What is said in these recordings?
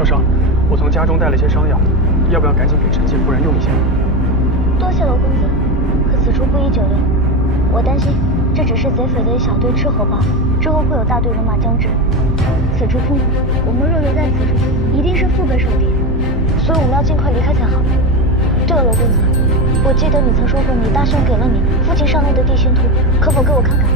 少少，我从家中带了些伤药，要不要赶紧给臣妾夫人用一下？多谢罗公子，可此处不宜久留。我担心这只是贼匪的一小队斥候罢了，之后会有大队人马将至。此处空旷，我们若留在此处，一定是腹背受敌，所以我们要尽快离开才好。对了，罗公子，我记得你曾说过你大兄给了你父亲上路的地形图，可否给我看看？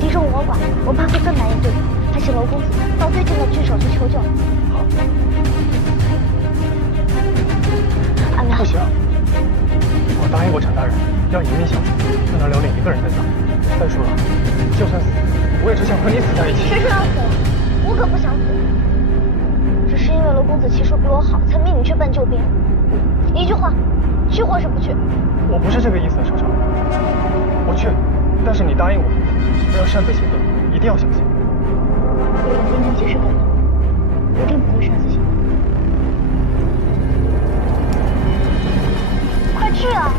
敌众我寡，我怕会更难以对付，还请罗公子到最近的据守去求救。好。阿苗，不行，我答应过陈大人要隐秘相处，不能留恋一个人在这儿。再说了，就算死，我也只想和你死在一起。谁说要死？我可不想死，只是因为罗公子骑术比我好，才命你去搬救兵。一句话，去或是不去？我不是这个意思，少少。我去，但是你答应我，不要擅自行动，一定要小心。我有兵能及时赶到，一定不会擅自行动。快去啊！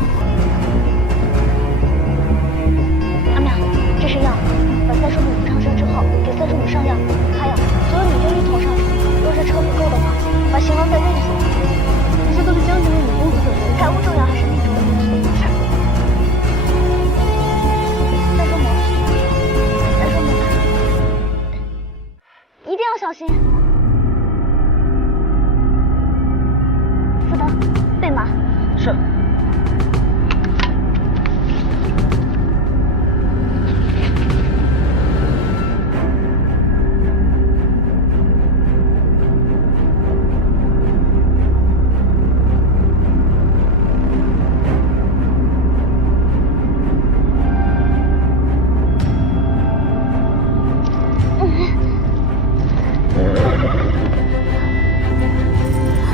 阿淼，这是药，把三叔母补上身之后，给三叔母上药、开药，所有女兵一同上车。若是车不够的话，把行囊再运一些。这些都是将军为女公子准备的，财物重要还是命重要？三叔母，三叔母，一定要小心。司德，备马。是。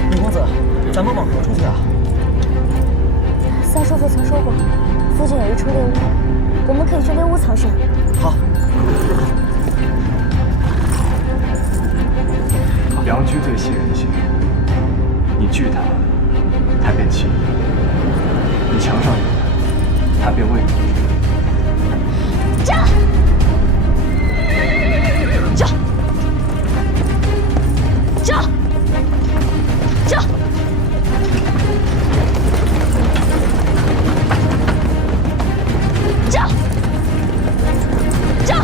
女公子，咱们往何处去啊？三叔父曾说过，附近有一处猎屋，我们可以去猎屋藏身。好。良驹最系人心，你惧他，他便弃你；你墙上有他，他便为你。驾！驾！驾！驾！驾！驾！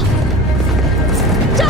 驾！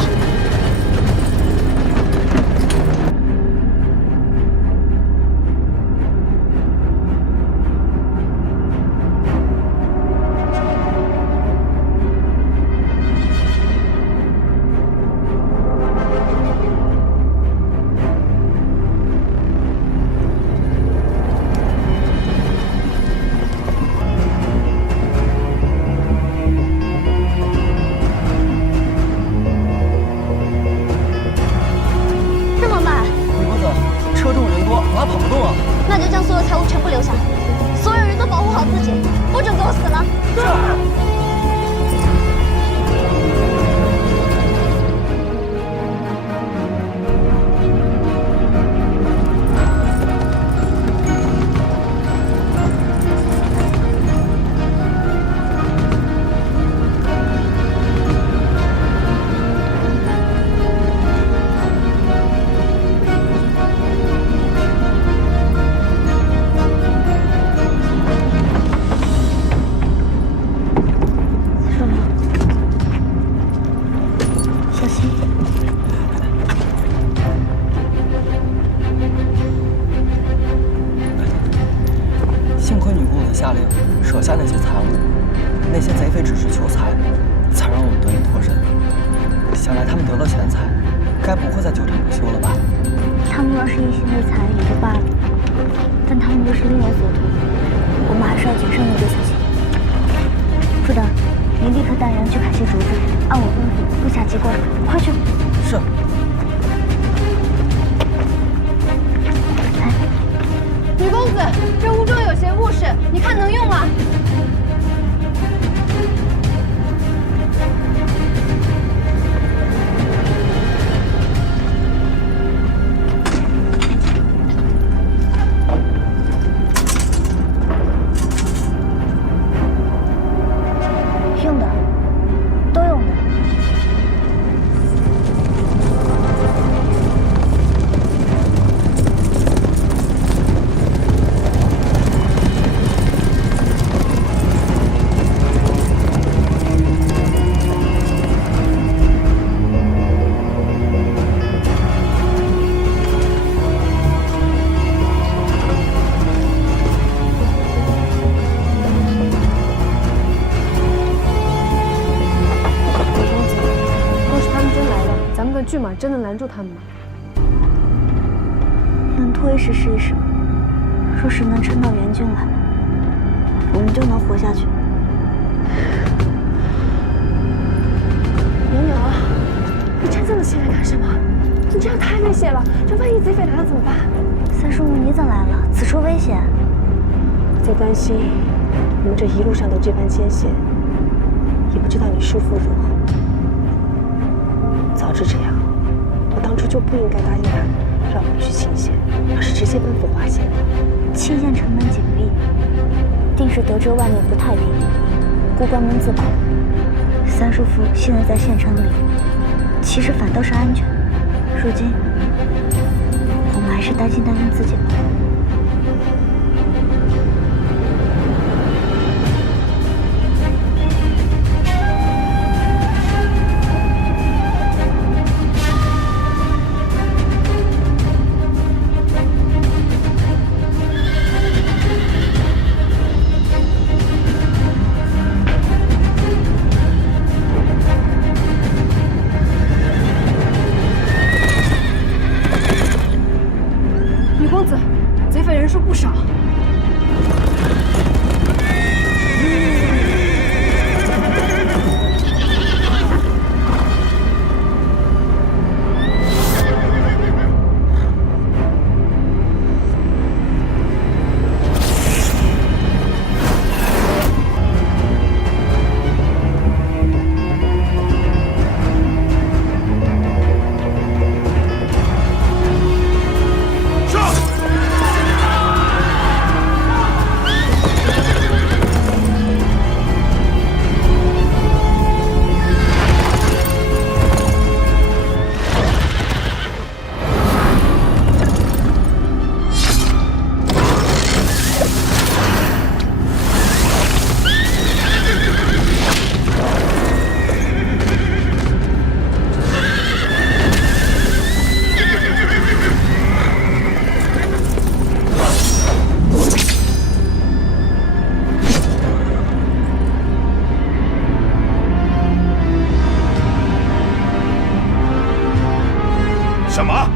那就将所有财物全部留下，所有人都保护好自己，不准给我死了。是。下令舍下那些财物，那些贼匪只是求财，才让我们得以脱身。想来他们得了钱财，该不会再纠缠不休了吧？他们要是一心为财也就罢了，但他们若是另有所图，我们还是要谨慎应对才行。副等，您立刻带人去砍些竹子，按我吩咐布下机关，快去！是。女公子，这屋中有些物事，你看能用吗？骏马真的拦住他们吗？能拖一时是一时，若是能撑到援军来，我们就能活下去。牛牛，你站这么起来干什么？你这样太危险了，这万一贼匪来了怎么办？三叔母，你怎来了？此处危险。我在担心，你们这一路上都这般艰险，也不知道你叔父如何。早知这样，我当初就不应该答应他，让我去清县，而是直接奔赴华县的。清县城门紧闭，定是得知外面不太平，故关门自保。三叔父现在在县城里，其实反倒是安全。如今，我们还是担心自己吧。贼匪人数不少。什么？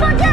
放箭！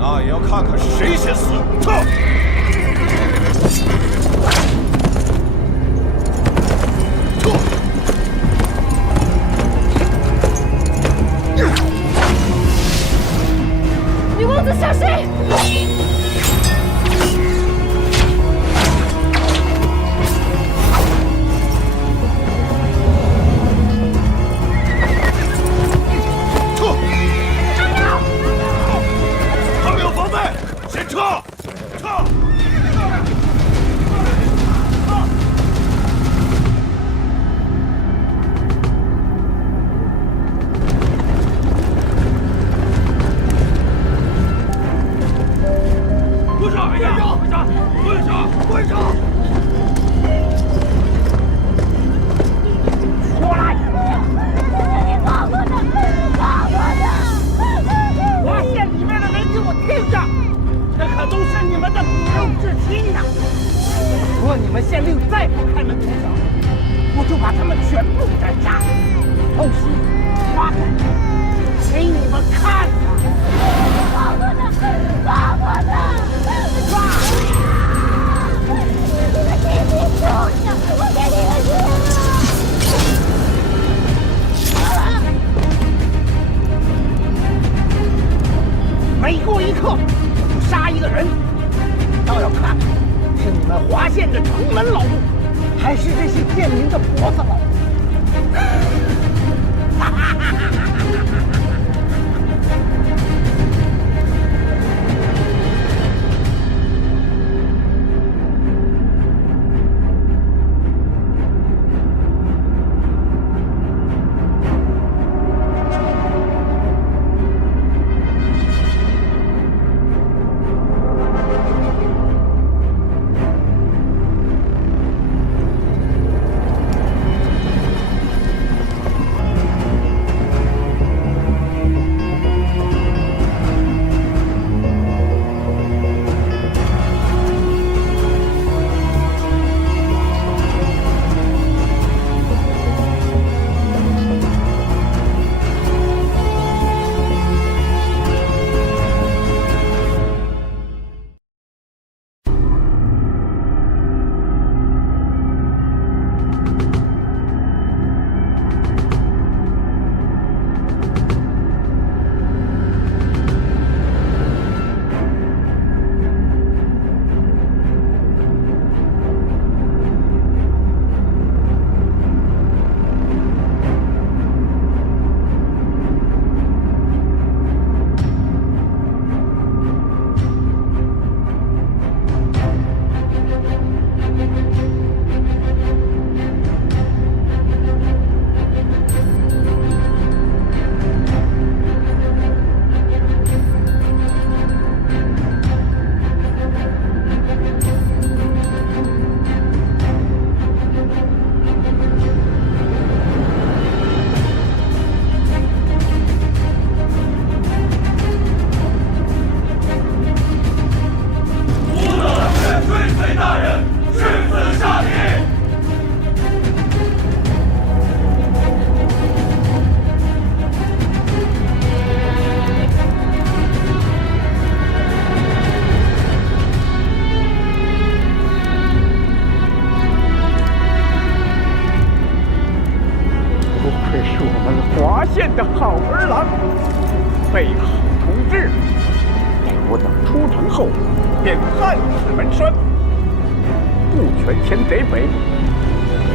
那也要看看谁先死。撤！撤！女公子小心！若你们县令再不开门出手，我就把他们全部斩杀，偷袭花开，给你们看呐！放我的，放我的！我给你们救上，我给你们救上！每过一刻，们华县的城门老路，还是这些贱民的脖子老路？华县的好儿郎，备好同志，我等出城后便焊死门栓，不全前贼匪，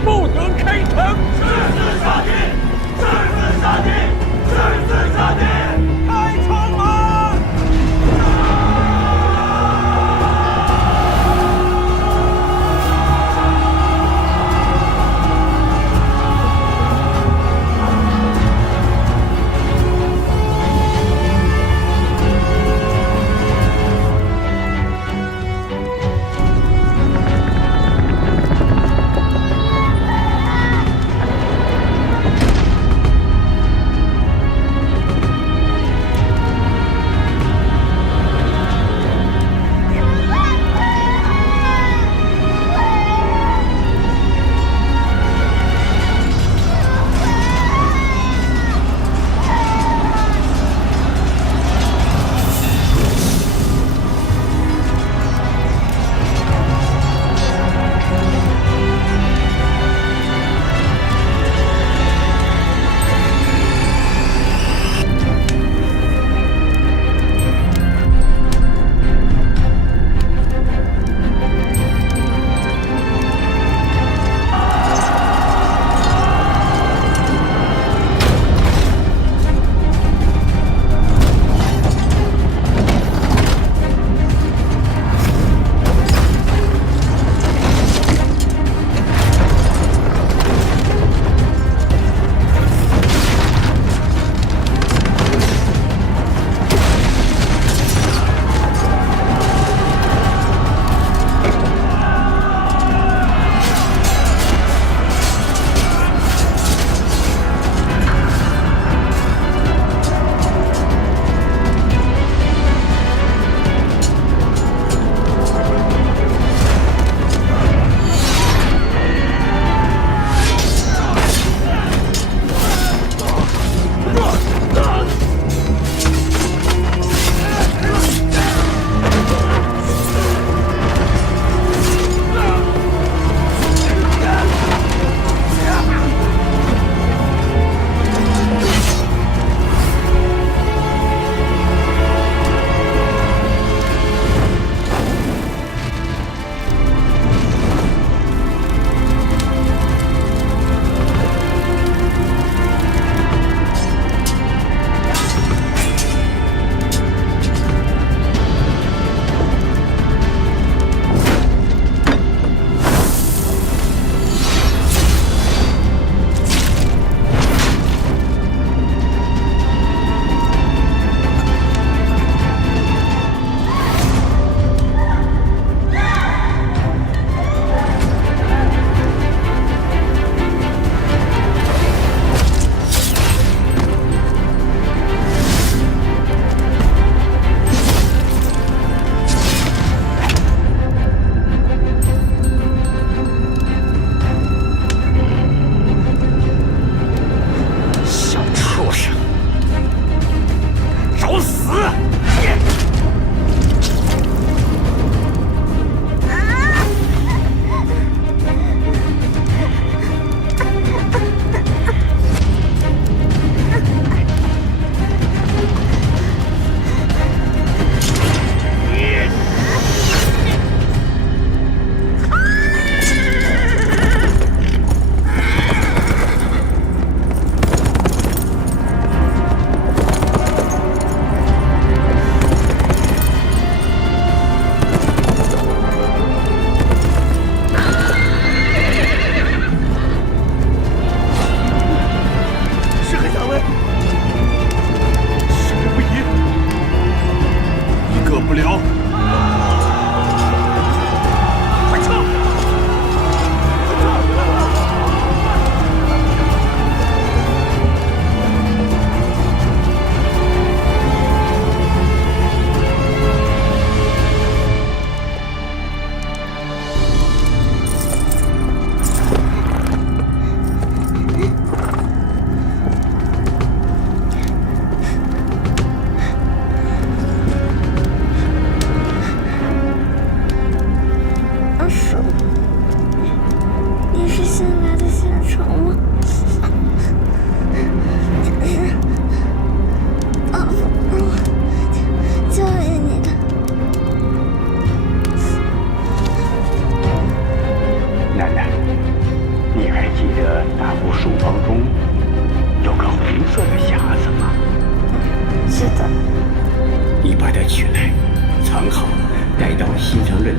不得开城。誓死下地！誓死下地！誓死下地！开城门！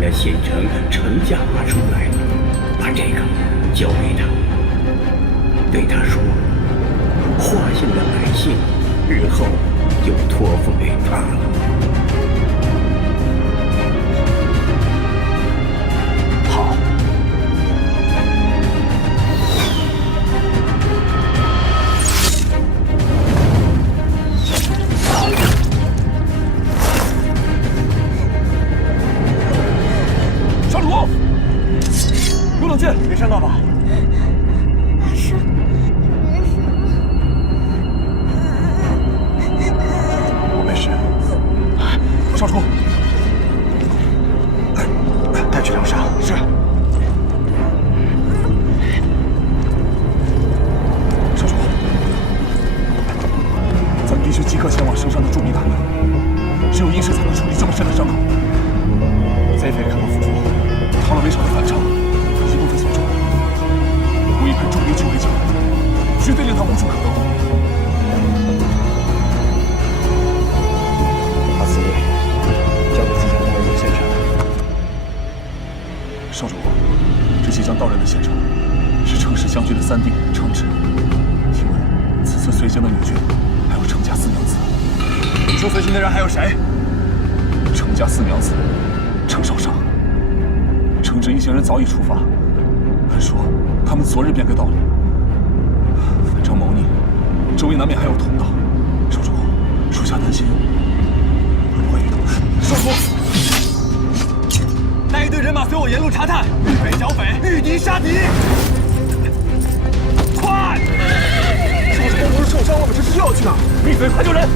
了县城陈家阿叔来了，把这个交给他，对他说：“华县的百姓日后就托付给他了。”好。少主公，刘冷剑，没伤到吧？是，没事。我没事。少主，带去疗伤。是。少主，咱必须即刻前往圣山的驻兵大营，只有医师才能处理这么深的伤口。贼匪看到辅助逃了围城的反常，一部分所中，我已派重兵去围剿，绝对令他无处可逃。阿司令，交给即将到任的县城。少主，这即将到任的县城是程氏将军的三弟程直。听闻此次随行的女眷还有程家四娘子。你说随行的人还有谁？程家四娘子程少商。程直一行人早已出发，按说他们昨日便该到了。反正谋逆，周围难免还有同道。少主，属下担心会不会遇到。少主，带一队人马随我沿路查探，遇匪剿匪，遇敌杀敌。快！少主公不是受伤了吗？这是又要去哪？闭嘴，快救人！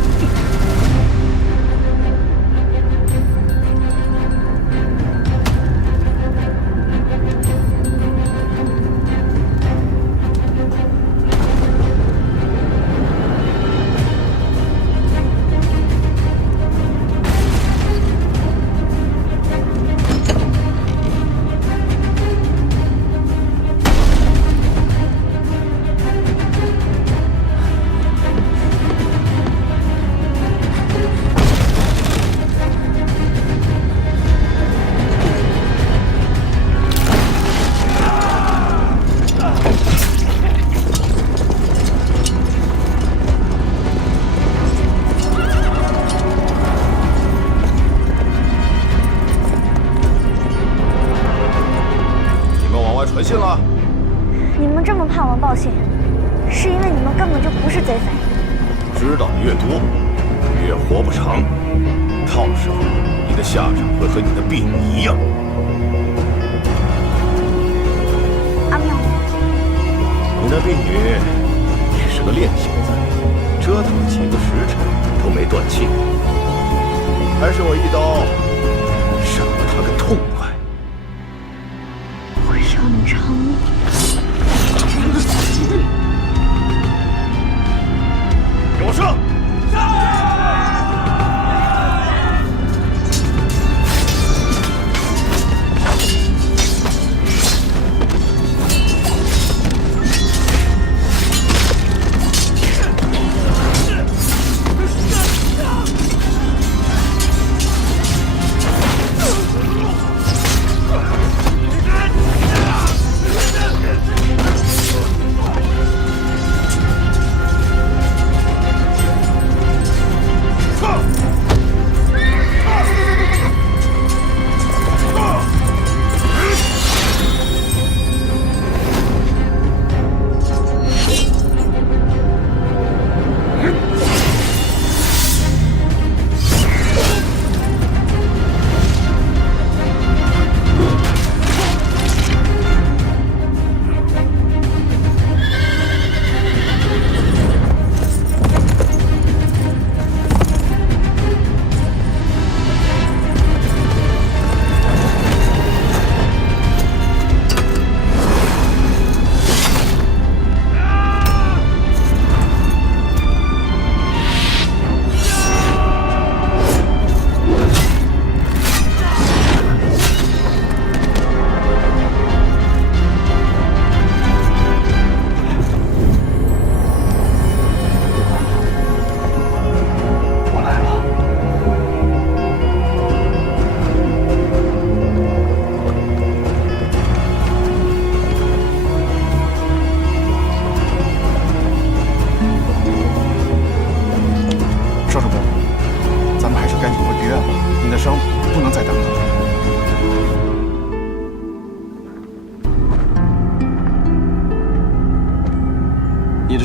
传信了？你们这么怕我们报信，是因为你们根本就不是贼匪。知道的越多，越活不长。到时候你的下场会和你的婢女一样。阿妙，你那婢女也是个练性子，折腾了几个时辰都没断气，还是我一刀赏了她个痛快。会让你偿命。给我射！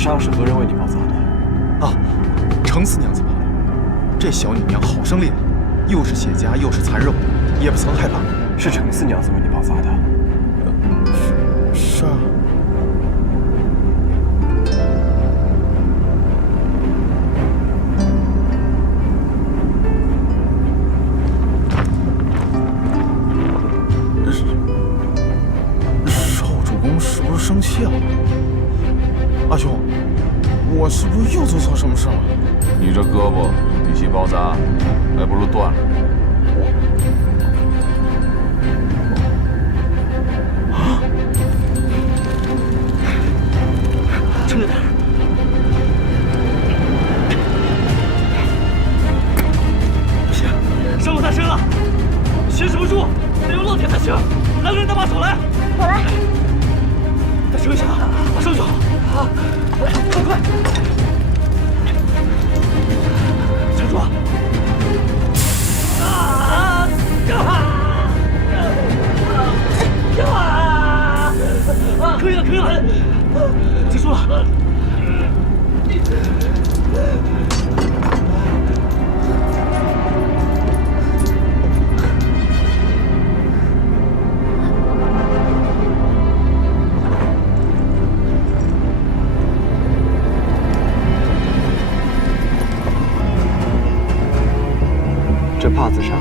伤是何人为你包扎的？啊，程四娘子罢了。这小女娘好生厉害，又是血家又是残肉，也不曾害怕。是程四娘子为你包扎的？是啊。少主公是不是生气了？阿兄，我是不是又做错什么事了？你这胳膊与其包扎，还不如断了。撑着点。不行，伤口太深了，坚持不住，得用烙铁才行。来个人搭把手来。我来。再撑一下，马上就好。啊，快！撑住！可以了，可以了，结束了。这帕子上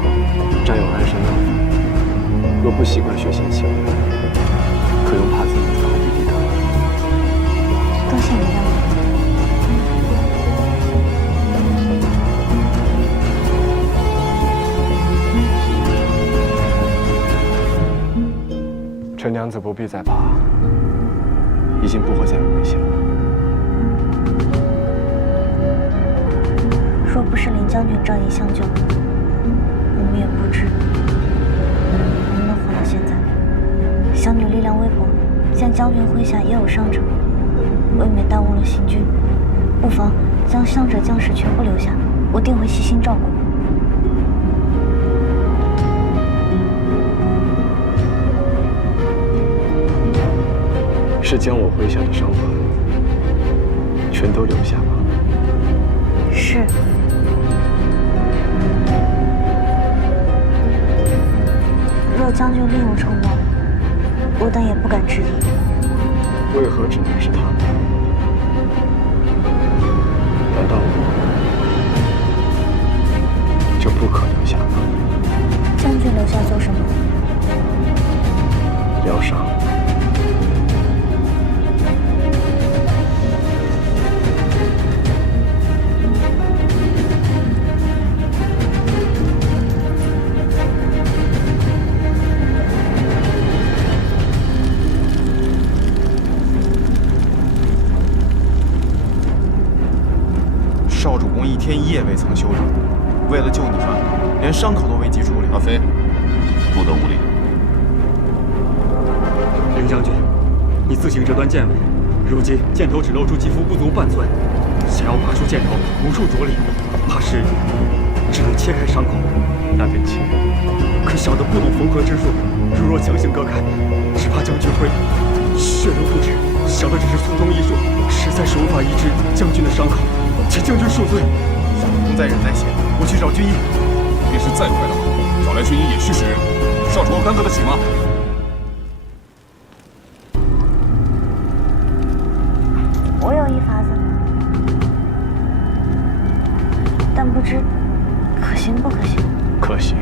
沾有安神药粉，若不习惯血腥气味，可用帕子隐藏于地头。多谢你让我。陈娘子不必再怕，已经不会再有危险了。若不是林将军仗义相救，我们也不知能活到现在。小女力量微薄，见将军麾下也有伤者，未免耽误了行军，不妨将伤者将士全部留下，我定会细心照顾。是将我麾下的伤患全都留下吗？是。若将军另有筹谋，我等也不敢质疑。为何只能是他们？难道我就不可留下吗？将军留下做什么？疗伤。少主公一天一夜未曾休整，为了救你们，连伤口都未及处理。阿飞，不得无礼。林将军，你自行这段剑尾，如今箭头只露出肌肤不足半寸，想要拔出箭头无处着力，怕是只能切开伤口。那便切，可小的不懂缝合之术，如若强行割开，只怕将军会血流不止。小的只是粗通医术，实在是无法医治将军的伤口，请将军恕罪。少主公再忍耐些，我去找军医。便是再快的话，找来军医也需时日。少主公担得起吗？我有一法子，但不知可行不可行。可行。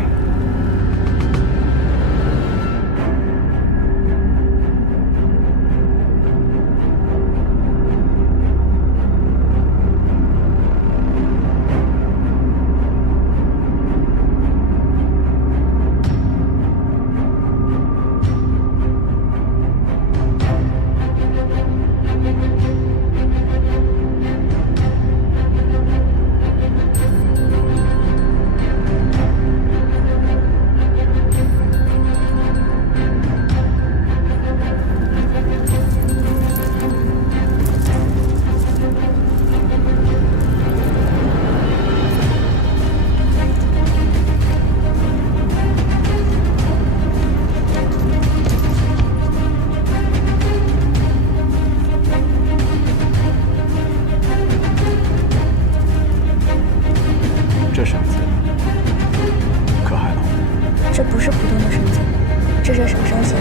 这首山行，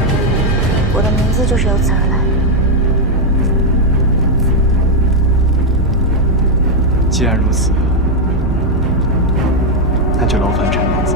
我的名字就是由此而来。既然如此，那就劳烦陈娘子。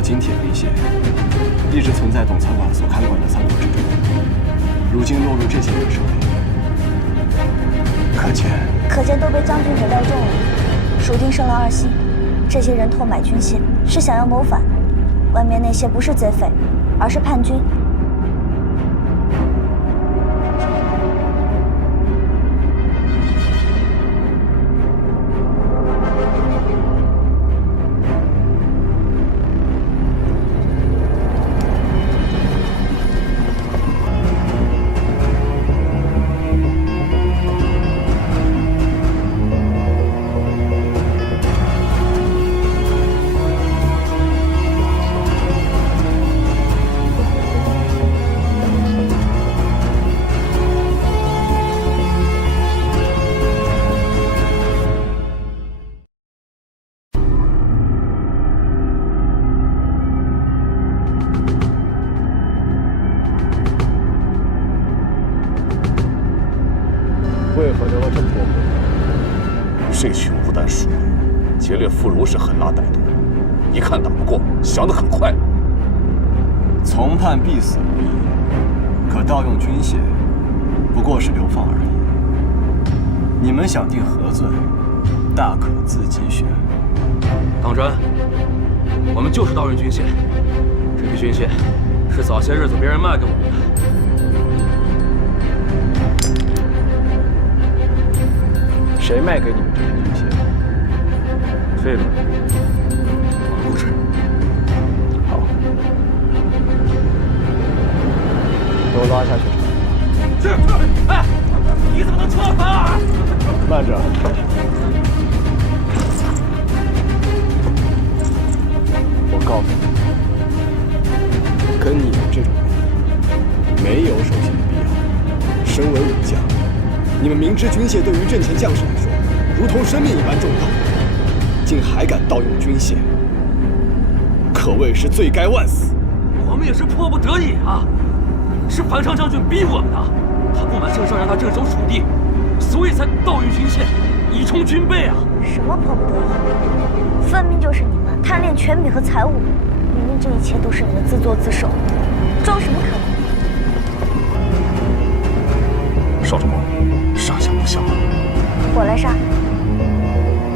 金铁为险，一直存在董餐馆所看管的仓库之中，如今落入这些人手里，可见都被将军给料中了。蜀定升了2星，这些人偷买军械是想要谋反。外面那些不是贼匪，而是叛军。这群无胆鼠辈，劫掠妇孺是很拉歹毒，一看打不过，降得很快。从判必死无疑，可盗用军械，不过是流放而已。你们想定何罪，大可自己选。当真？我们就是盗用军械，这批军械是早些日子别人卖给我们的。谁卖给你们这批军械？这个我们不知。好，给我拉下去。是。哎，你怎么能戳他啊？慢着。我告诉你，跟你们这种人没有守信的必要。身为武将，你们明知军械对于阵前将士来说如同生命一般重要，竟还敢盗用军械，可谓是罪该万死。我们也是迫不得已啊，是樊昌将军逼我们的。他不满圣上让他镇守楚地，所以才盗用军械，以充军备啊。什么迫不得已？分明就是你们贪恋权柄和财物。明明这一切都是你们自作自受，装什么可怜？邵仲谋，杀相不祥啊！我来杀，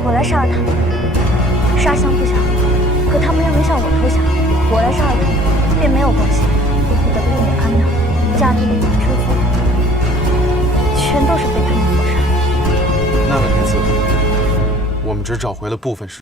我来杀了他们，杀相不祥。可他们又没向我投降，我来杀了他们，便没有关系。我获得了令安娜、家里、车夫，全都是被他们所杀。那个女子，我们只找回了部分尸。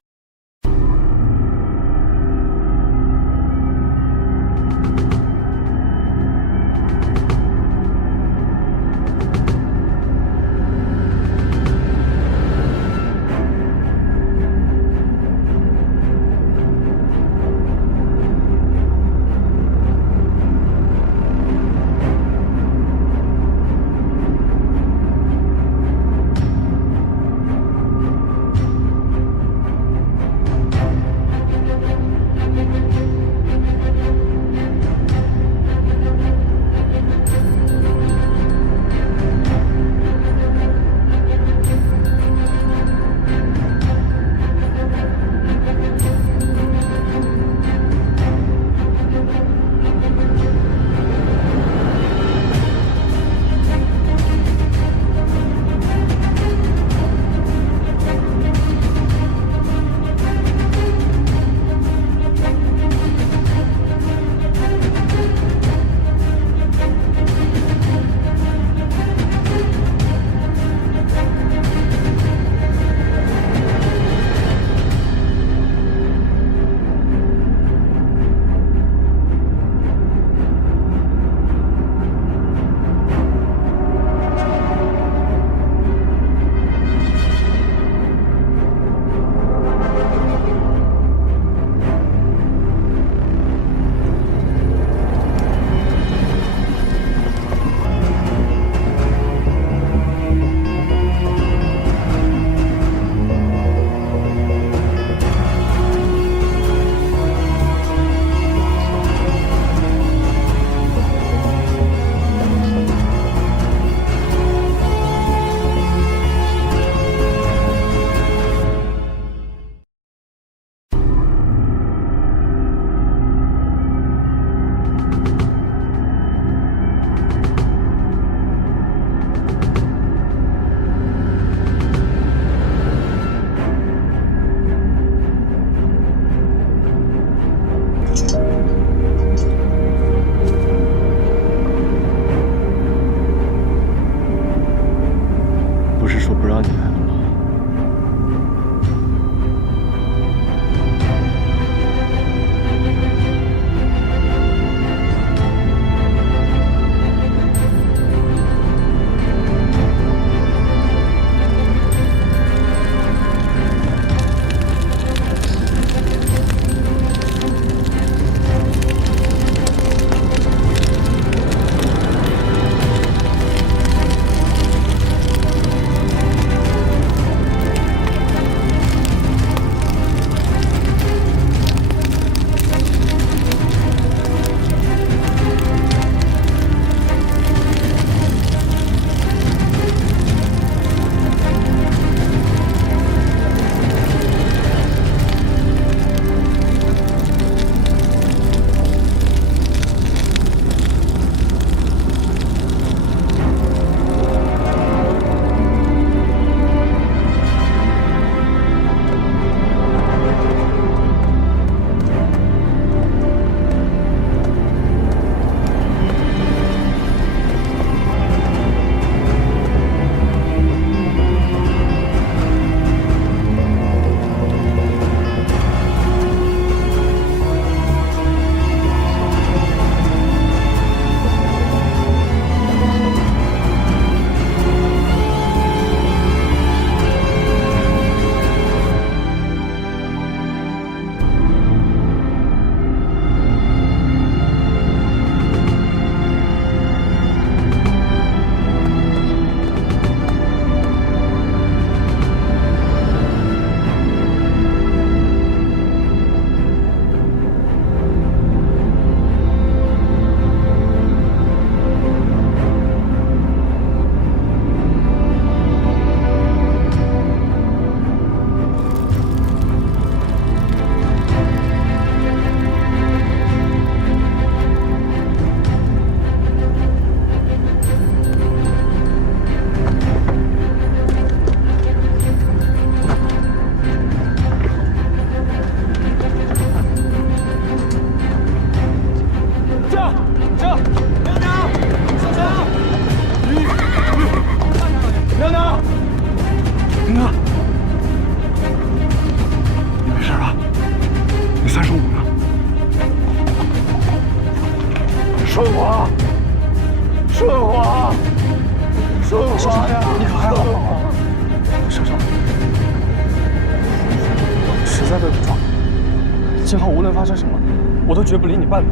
今后无论发生什么，我都绝不离你半步。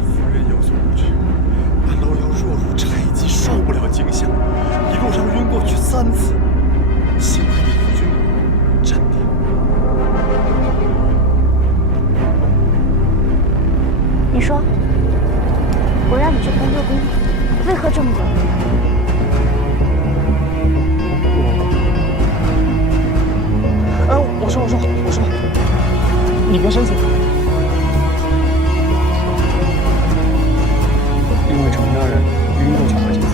夫人有所不知，那老妖弱如柴鸡，受不了惊吓，一路上晕过去3次。幸亏你夫君我镇定。你说，我让你去工作宫，为何这么久？我说，你别生气。因为程大人晕过去好几次。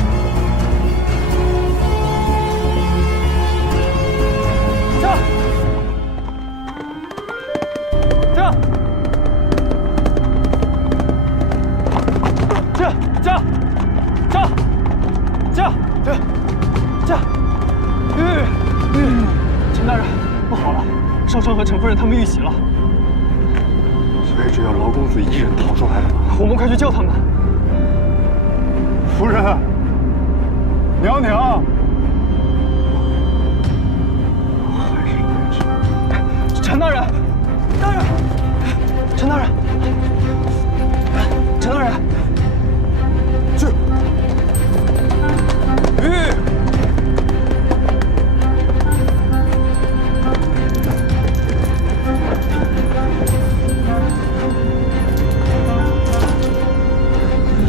程大人，不好了，少商和程夫人他们遇袭了。所以只有劳公子一人逃出来了吗？我们快去救他们！夫人，娘娘，还是来迟。陈大人，陈大人，陈大人，去！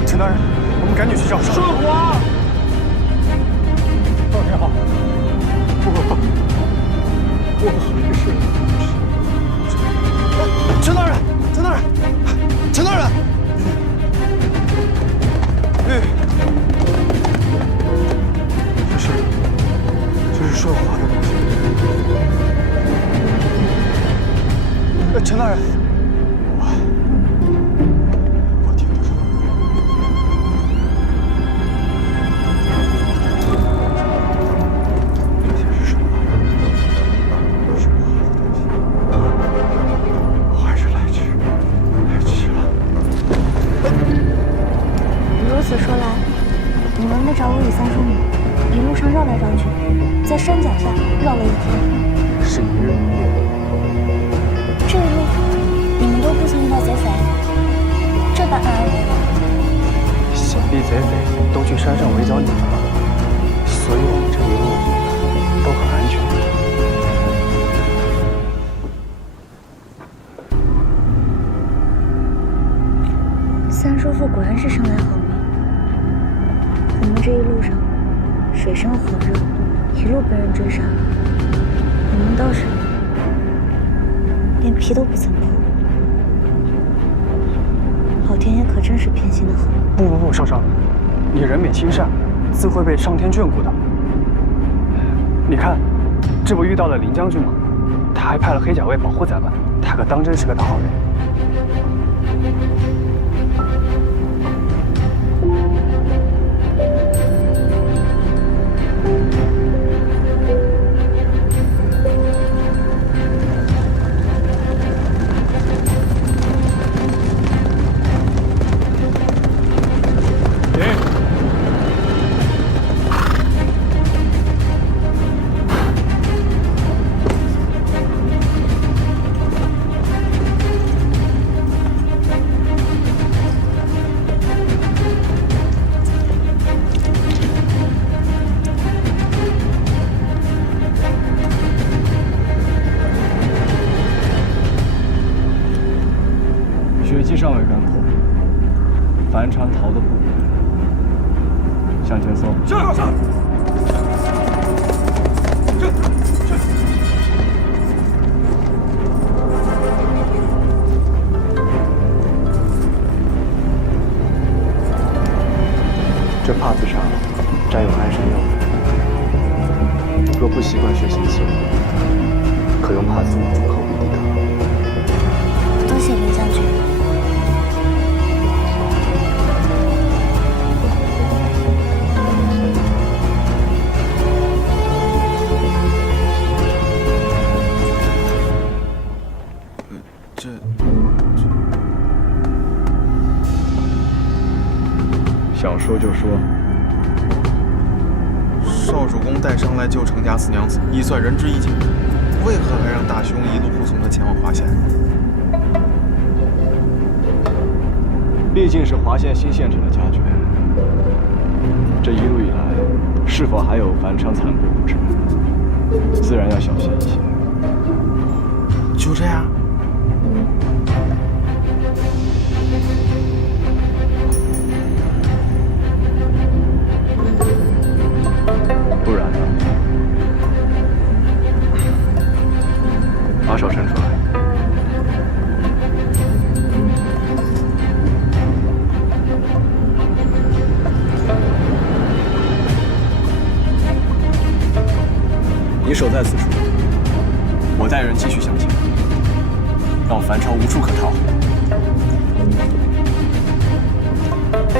陈大人，我们赶紧去找顺华。少天好，我还是陈大人，陈大人，陈大人，这是顺华的东西。陈大人。在山脚下绕了1天，是1日1夜。这一路你们都不曾遇到贼匪，这般安安稳稳。想必贼匪都去山上围剿你们了，所以我们这一路都很安全。三叔父果然是生来好命，我们这一路上水深火热。一路被人追杀，我们倒是连皮都不曾破。老天爷可真是偏心的很。不，少商，你人美心善，自会被上天眷顾的。你看，这不遇到了林将军吗？他还派了黑甲卫保护咱们，他可当真是个大好人。血迹尚未干枯，樊昌逃得不远，向前搜。是。这帕子上沾有安神药，若不习惯血腥气味，可用帕子口鼻滴答。多谢林将军。想说就说。少主公带伤来救程家4娘子，已算仁至义尽，为何还让大兄一路护送他前往华县？毕竟是华县新县城的家眷，这一路以来，是否还有樊昌残部不知，自然要小心一些。就这样。不然呢？把手伸出来。你守在此处，我带人继续向前，让樊超无处可逃。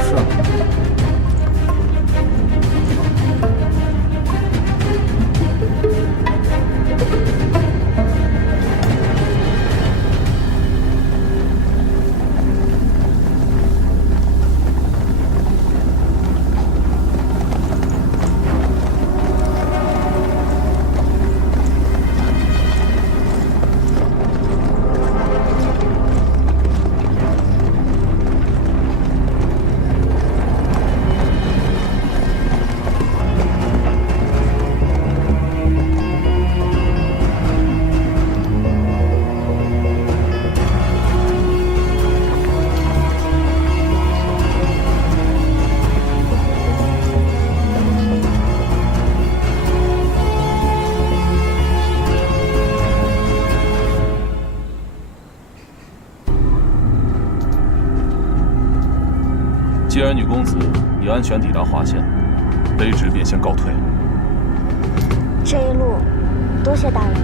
是啊。既然女公子已安全抵达华县，卑职便先告退了。这一路，多谢大人。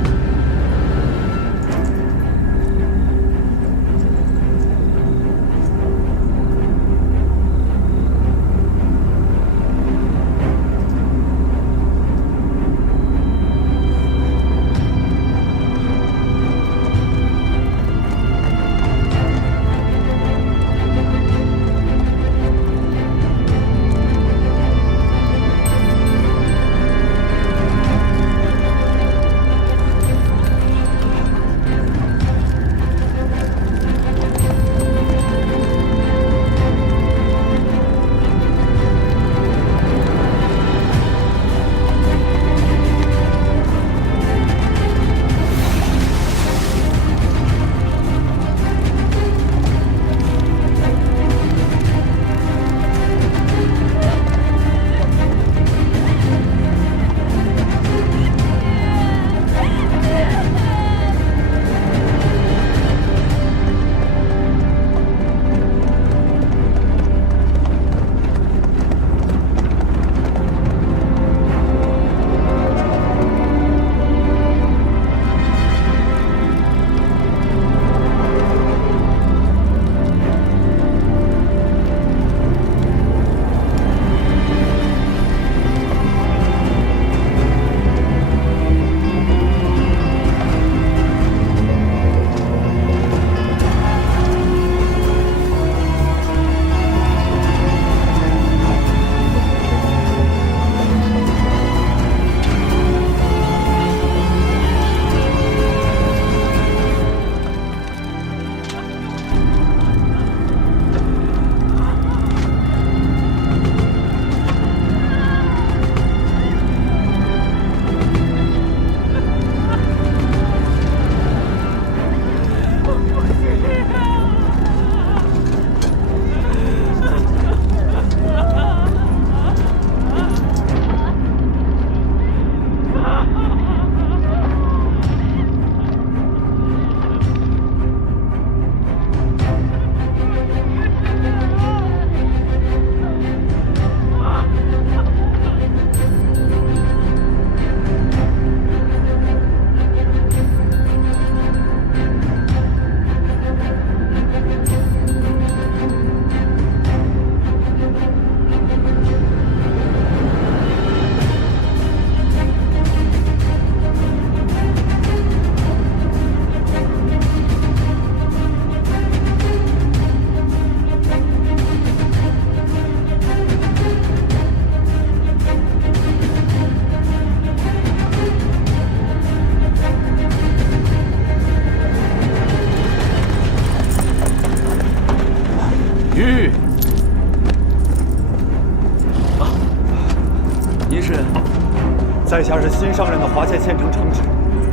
在下是新上任的华县县城城址，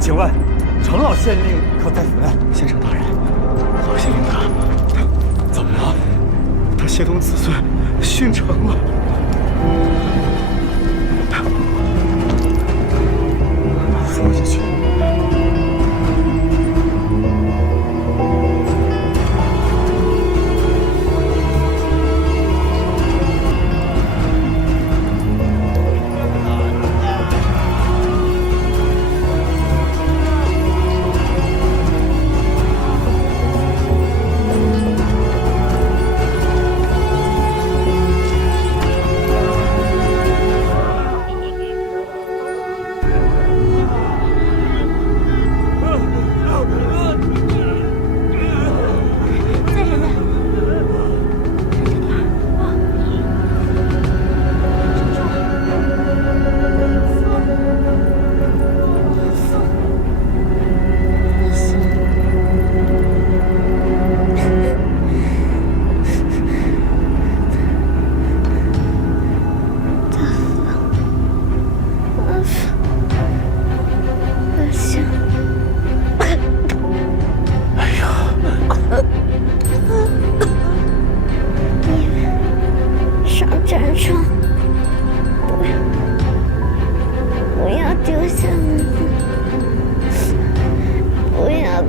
请问程老县令可在府内？县城大人，老县令他怎么了？他协同子孙殉城了。说下去。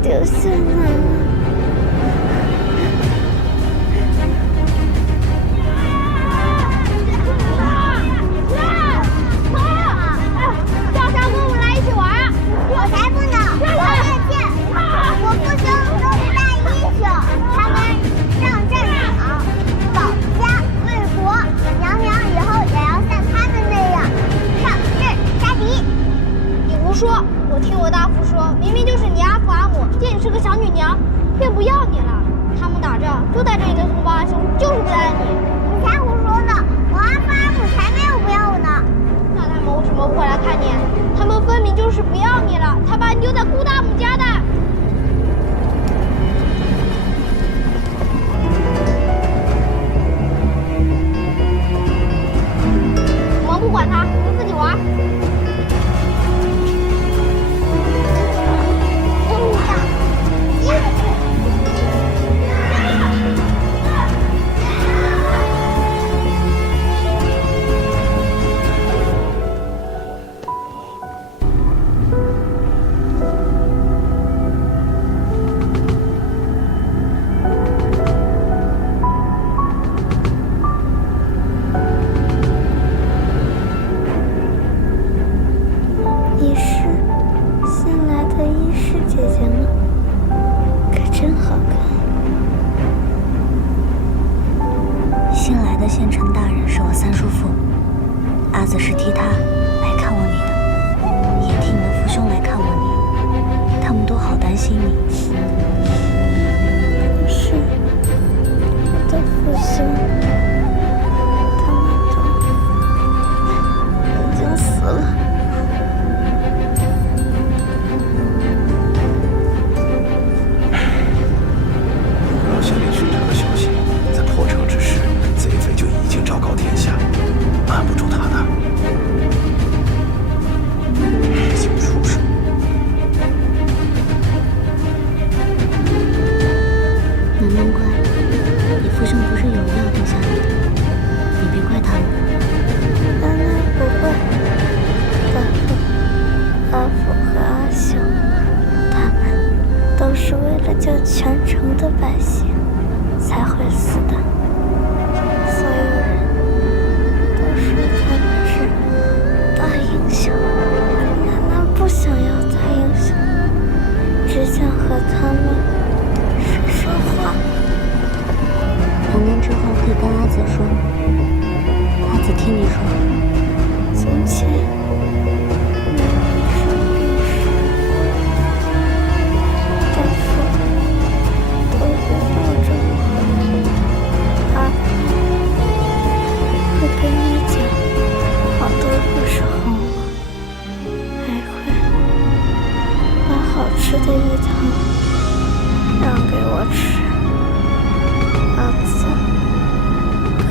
丢下妈妈。叫上姑母来一起玩啊！我才不能！我越界！我父兄都是大英雄，他们上战场保家卫国，娘娘以后也要像他们那样上阵杀敌。你胡说！我听我大父说，明明就是你阿父阿母见你是个小女娘，便不要你了。他们打仗就在这里的同胞阿兄，就是不爱你。你才胡说呢！我阿父阿母才没有不要我呢。那他们为什么不回来看你？他们分明就是不要你了，才把你丢在顾大母家的。我们不管他，你自己玩。你是新来的伊氏姐姐吗？可真好看。新来的县城大人是我三叔父，阿紫是替他来看望你的，也替你的父兄来看望你，他们都好担心你。可是我的父兄，他们都已经死了。老县令殉城的消息在破城之时，贼匪就已经昭告天下，瞒不住他的。小畜生！难怪你父兄不是有意要丢下你的，你别怪他们。奶奶不会，阿父和阿兄，他们都是为了救全城的百姓才会死的。所有人都说他们是大英雄，可奶奶不想要大英雄，只想和他们说说话。2年之后可以跟阿紫说，阿紫听你说，从前奶奶生病时，大父都会抱着我，阿婆会跟你讲好多故事哄我，还会把好吃的鱼汤让给我吃。阿紫，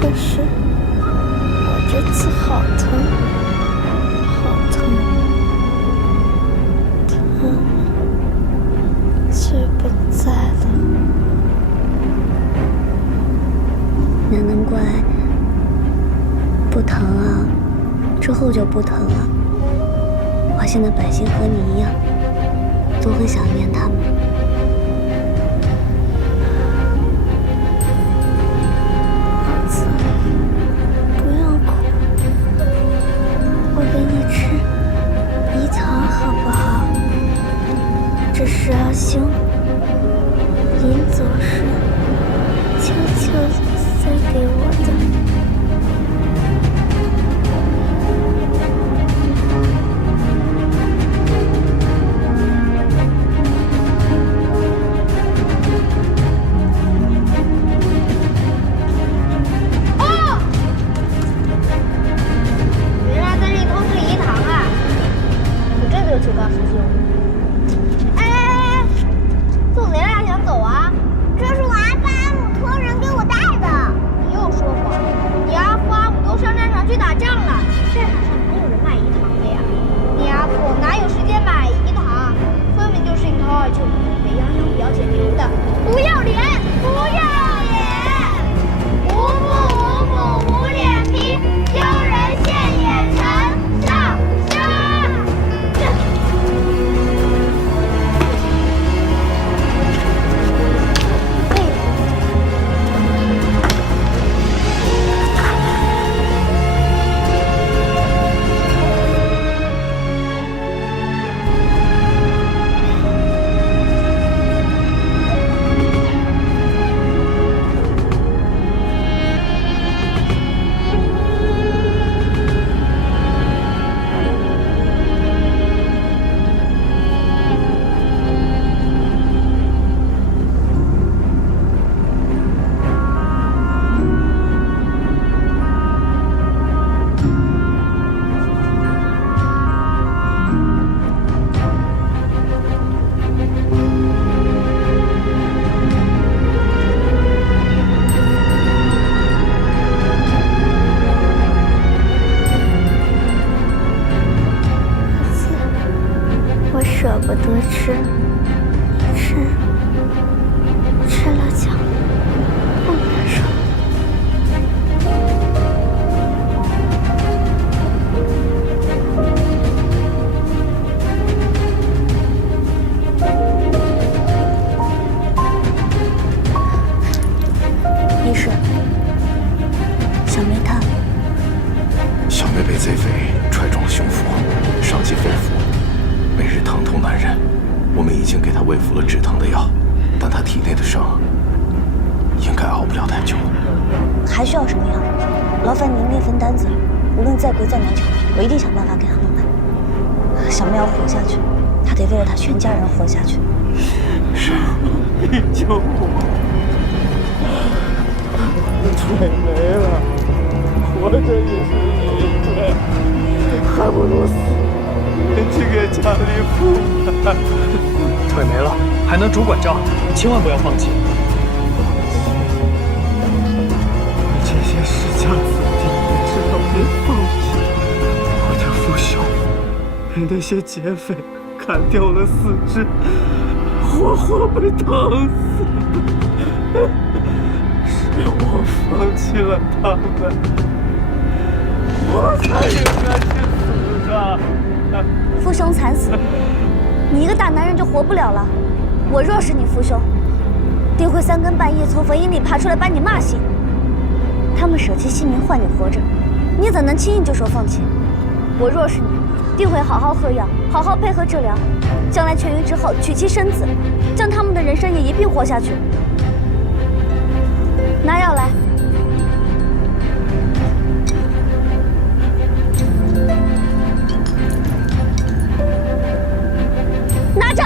可是我这次好疼，好疼。后就不疼了。华县的百姓和你一样，都会想念他们。儿子，不要哭，我给你吃饴糖好不好？这是阿星临走时悄悄塞给我的。舍不得吃，吃了就不难受。医师，小梅她……小梅被贼匪踹中了胸腹，伤及肺腑。每日疼痛难忍，我们已经给他喂服了止疼的药，但他体内的伤应该熬不了太久。还需要什么药？劳烦您列份单子，无论再贵再难求，我一定想办法给他弄来。小妹要活下去，她得为了她全家人活下去。是，你救我！腿没了，活着也是一腿，还不如死。去给家里付饭。腿没了，还能拄拐杖，千万不要放弃。你这些世家子弟，你知道别放弃。我的父兄被那些劫匪砍掉了四肢，活活被疼死。是我放弃了他们，我才应该去死的。父兄惨死，你一个大男人就活不了了。我若是你父兄，定会三更半夜从坟茔里爬出来把你骂醒。他们舍弃性命换你活着，你怎能轻易就说放弃？我若是你，定会好好喝药，好好配合治疗，将来痊愈之后娶妻生子，将他们的人生也一并活下去。拿药来。拿着。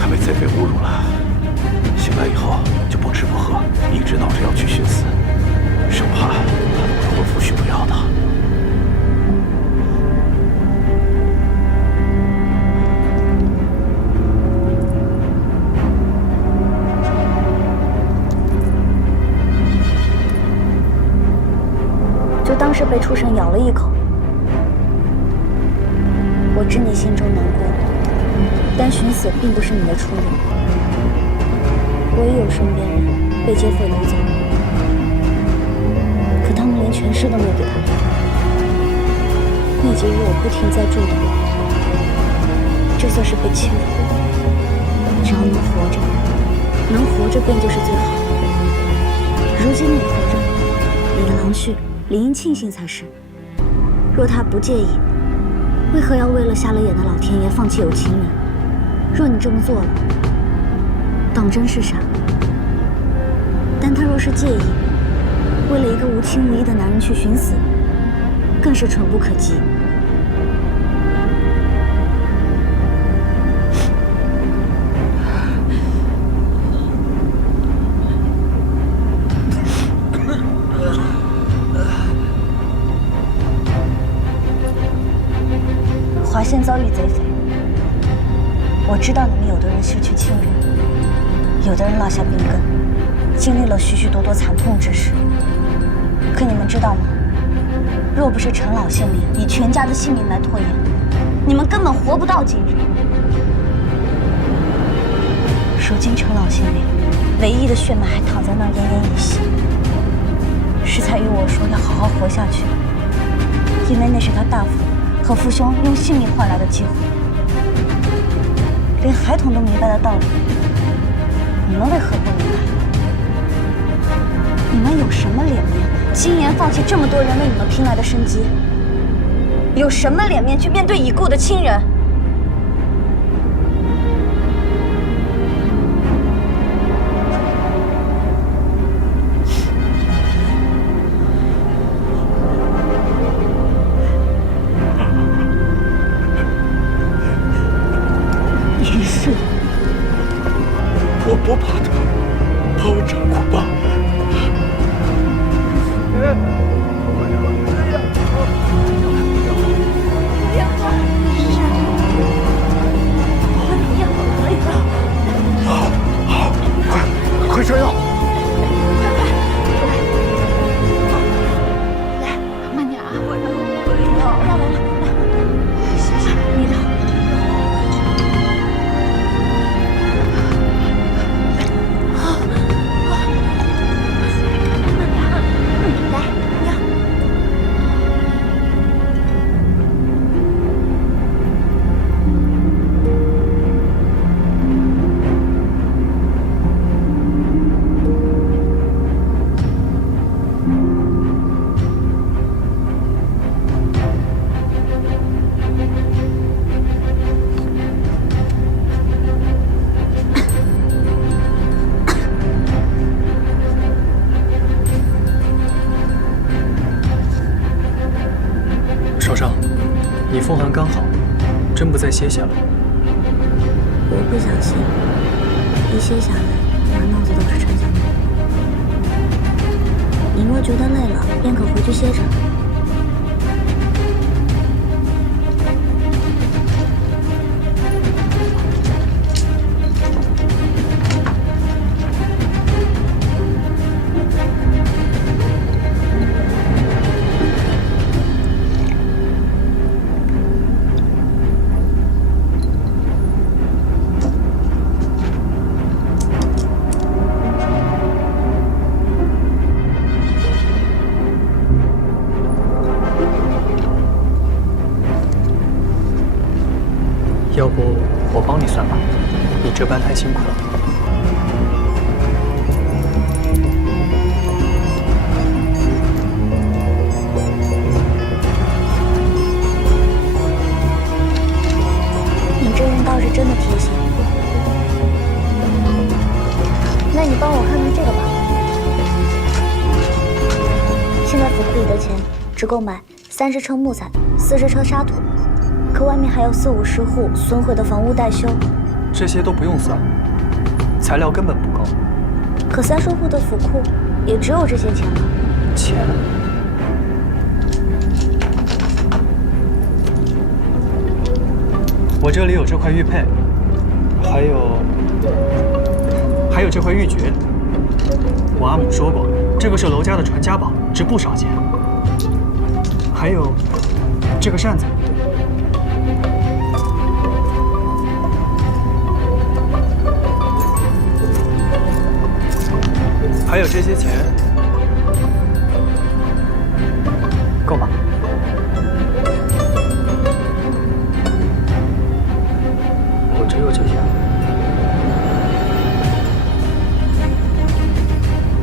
他被贼被畜生咬了一口。我知你心中难过，但寻死并不是你的出路。我也有身边人被劫匪掳走，可他们连全尸都没给他留。那几日我不停在驻守，就算是被欺辱，只要能活着，能活着便就是最好。如今你活着，你的郎婿理应庆幸才是。若他不介意，为何要为了瞎了眼的老天爷放弃有情人？若你这么做了，当真是傻。但他若是介意，为了一个无情无义的男人去寻死，更是蠢不可及。华县遭遇贼匪，我知道你们有的人失去亲人，有的人落下病根，经历了许许多多惨痛之事。可你们知道吗？若不是陈老县令以全家的性命来拖延，你们根本活不到今日。如今陈老县令唯一的血脉还躺在那儿奄奄一息，适才与我说要好好活下去，因为那是他大父和父兄用性命换来的机会。连孩童都明白的道理，你们为何不明白？你们有什么脸面轻言放弃这么多人为你们拼来的生机？有什么脸面去面对已故的亲人？我不怕他，把我照顾吧。好，快上药！来，慢点啊！来，谢谢你的。少少，你风寒刚好，真不再歇歇了？我不想歇，一歇下来，满脑子都是陈小妹。你若觉得累了，便可回去歇着。要不我帮你算吧，你这般太辛苦了。你这人倒是真的贴心。那你帮我看看这个吧。现在府库里的钱只够买30车木材、40车沙土。可外面还有40-50户损毁的房屋待修，这些都不用算，材料根本不够。可30户的府库也只有这些钱了。钱？我这里有这块玉佩，还有这块玉珏。我阿母说过，这个是娄家的传家宝，值不少钱。还有这个扇子。还有这些钱，够吗？我只有这些。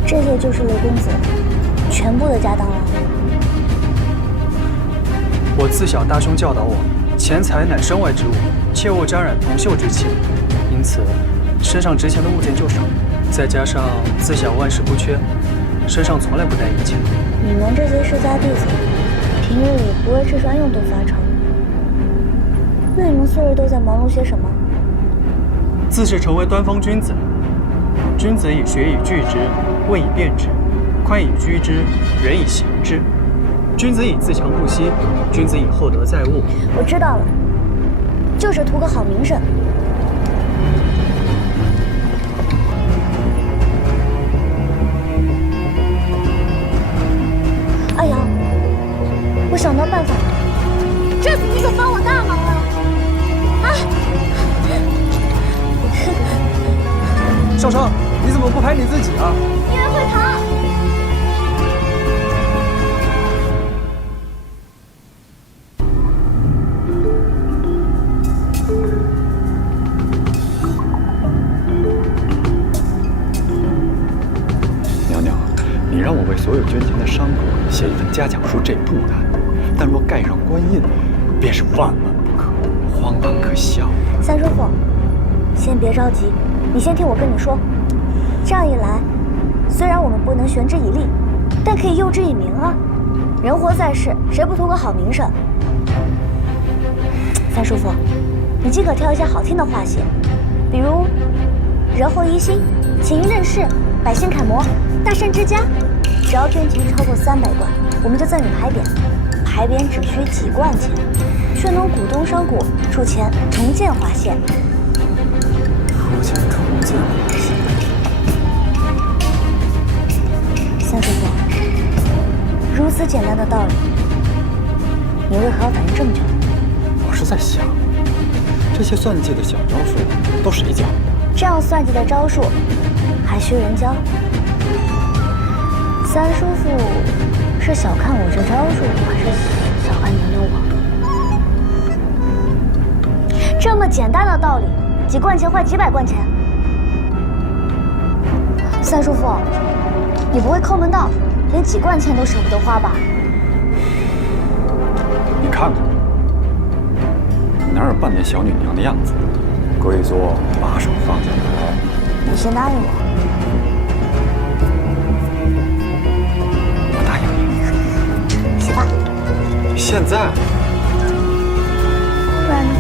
这些就是雷公子全部的家当了。我自小大兄教导我，钱财乃身外之物，切勿沾染铜锈之气，因此身上值钱的物件就少。再加上自小万事不缺，身上从来不带银钱。你们这些世家弟子，平日里不为吃穿用度发愁，那你们素日都在忙碌些什么？自是成为端方君子。君子以学以聚之，问以辨之，宽以居之，仁以行之。君子以自强不息，君子以厚德载物。我知道了，就是图个好名声。阿阳，我想到办法了，这次你可帮我大忙了啊！少商，你怎么不拍你自己啊？因为会疼。娘娘，你让我为所有捐钱的商国写一份嘉奖书，这不难，但若盖上官印，便是万万不可，荒唐可笑。三叔父，先别着急，你先听我跟你说。这样一来，虽然我们不能悬之以利，但可以诱之以名啊。人活在世，谁不图个好名声？三叔父，你既可挑一些好听的话写，比如“仁厚一心，勤于任事，百姓楷模，大善之家”。只要捐钱超过300贯，我们就赠予牌匾。牌匾只需几贯钱，却能鼓动商贾出钱重建华县。出钱重建华县。三叔父，如此简单的道理，你为何要反应这么久？我是在想，这些算计的小招数都谁教的？这样算计的招数，还需人教？三叔父是小看我这招数，还是小看娘娘我？这么简单的道理，几贯钱换几百贯钱。三叔父，你不会抠门到连几贯钱都舍不得花吧？你看看，哪有半点小女娘的样子？跪坐，把手放下来。你先答应我。我答应你。去吧。现在？不然呢？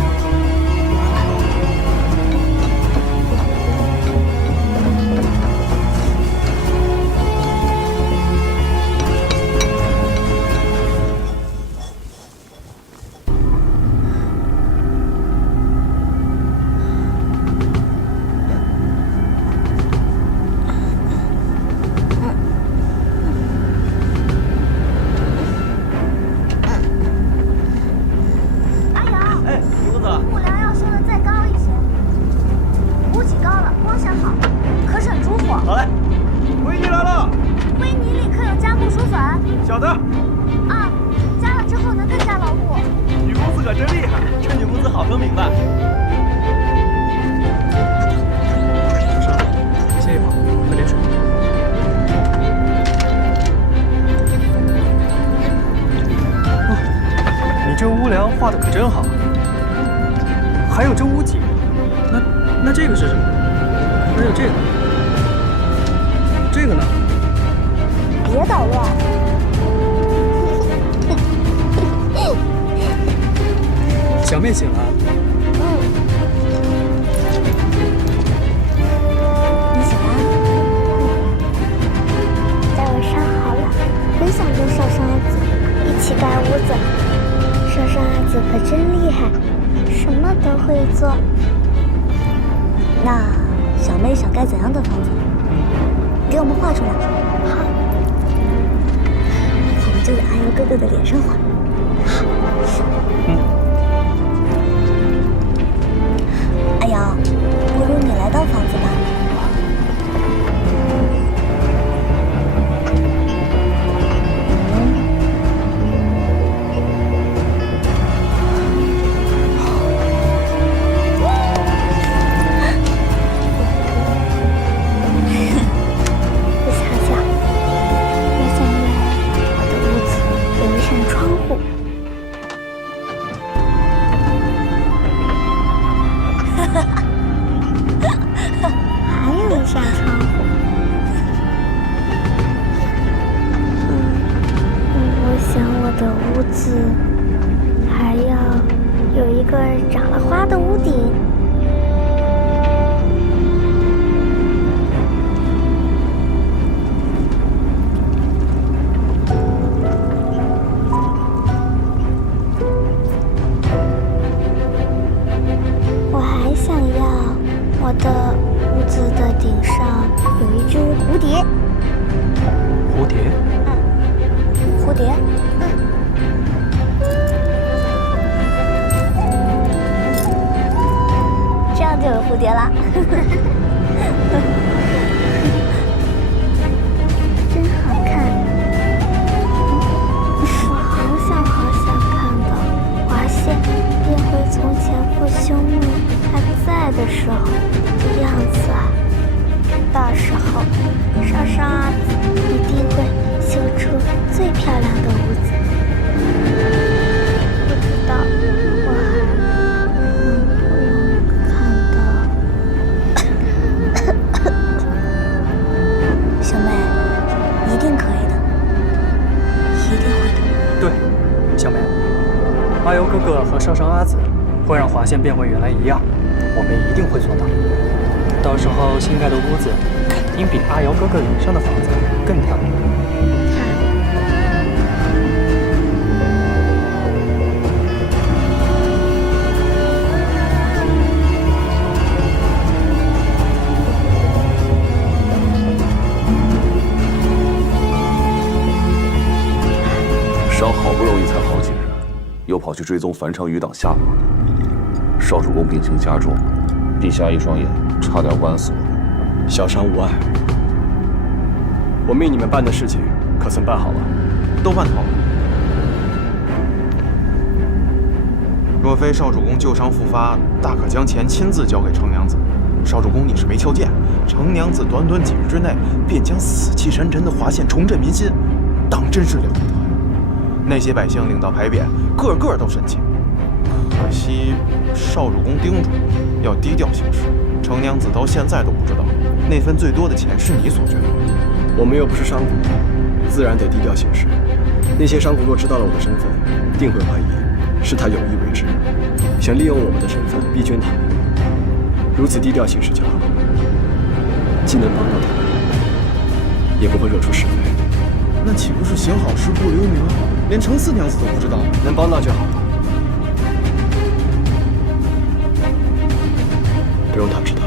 这屋梁画的可真好，还有这屋脊，那这个是什么？还有这个，这个呢？别捣乱！小妹醒了。你醒了？待我伤好了，很想跟少商阿紫一起盖屋子。少商阿紫可真厉害，什么都会做。那小妹想盖怎样的房子？给我们画出来。好，我们就在阿瑶哥哥的脸上画。还要有一个长了花的屋顶。我还想要我的屋子的顶上有一只蝴蝶。蝴蝶？蝴蝶？这样就有蝴蝶了。真好看。我好想看到华县变回从前父兄们还在的时候的样子啊！到时候少少阿紫一定会修出最漂亮的屋子。不知道我还能不能看到？小妹，一定可以的，一定会的。对，小梅，阿尤哥哥和少少阿紫会让华县变回原来一样，我们一定会做到。到时候新盖的屋子肯定比阿瑶哥哥脸上的房子更漂亮。伤好不容易才好几日，又跑去追踪樊昌余党下落。少主公病情加重，陛下一双眼差点剜死我。小伤无碍。我命你们办的事情可曾办好了？都办好了。若非少主公旧伤复发，大可将钱亲自交给程娘子。少主公你是没瞧见，程娘子短短几日之内便将死气沉沉的华县重振民心，当真是了不得。那些百姓领到牌匾，个个都神气。可惜少主公叮嘱要低调行事，程娘子到现在都不知道那份最多的钱是你所捐的。我们又不是商贾，自然得低调行事。那些商贾若知道了我的身份，定会怀疑是他有意为之，想利用我们的身份逼捐他们。如此低调行事就好，既能帮到他们，也不会惹出是非。那岂不是行好事不留名，连程四娘子都不知道？能帮到就好了，不用他知道。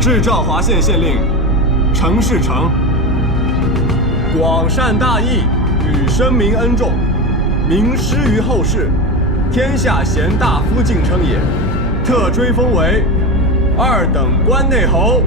至诏华县县令程世成，广善大义，与深明恩重，明师于后世，天下贤大夫敬称也，特追封为2等关内侯。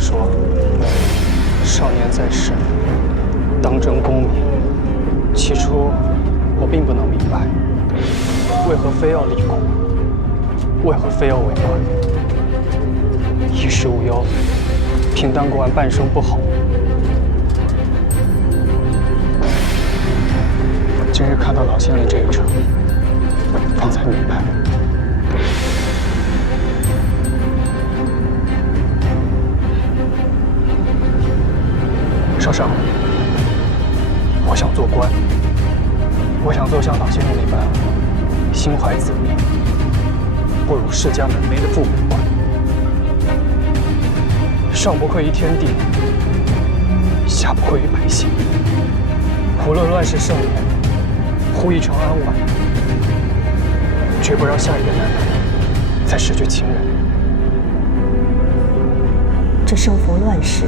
说，少年在世，当真功名。起初，我并不能明白，为何非要立功，为何非要为官。衣食无忧，平淡过完半生不好。今日看到老县令这一场，方才明白。少商，我想做官，我想做像老县令那般心怀子民，不辱世家门楣的父母官。上不愧于天地，下不愧于百姓。无论乱世盛年，呼一城安稳，绝不让下一个男人再失去亲人。这生逢乱世，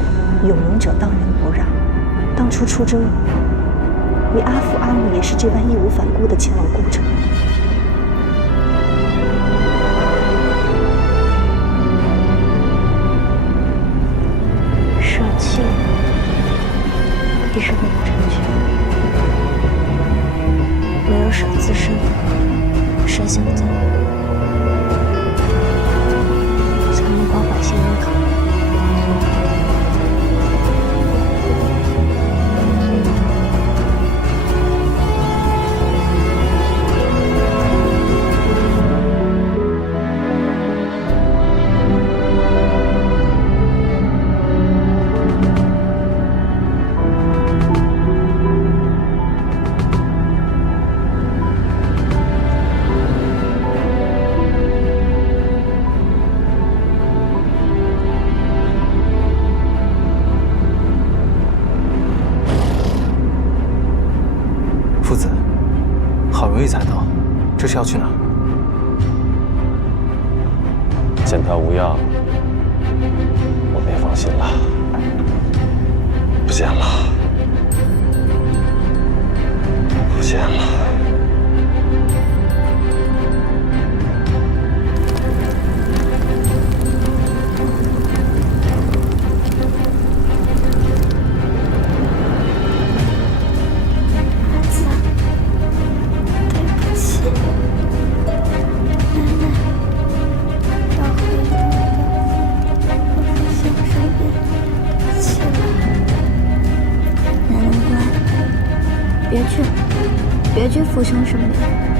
有能者当仁不让。当初出征，你阿父阿母也是这般义无反顾地前往故城。舍弃已是不能成全，唯有舍自身，舍相赠，才能保百姓安康。父子，好容易才到，这是要去哪儿？见他无恙，我便放心了。不见了，不见了。别去父兄身边。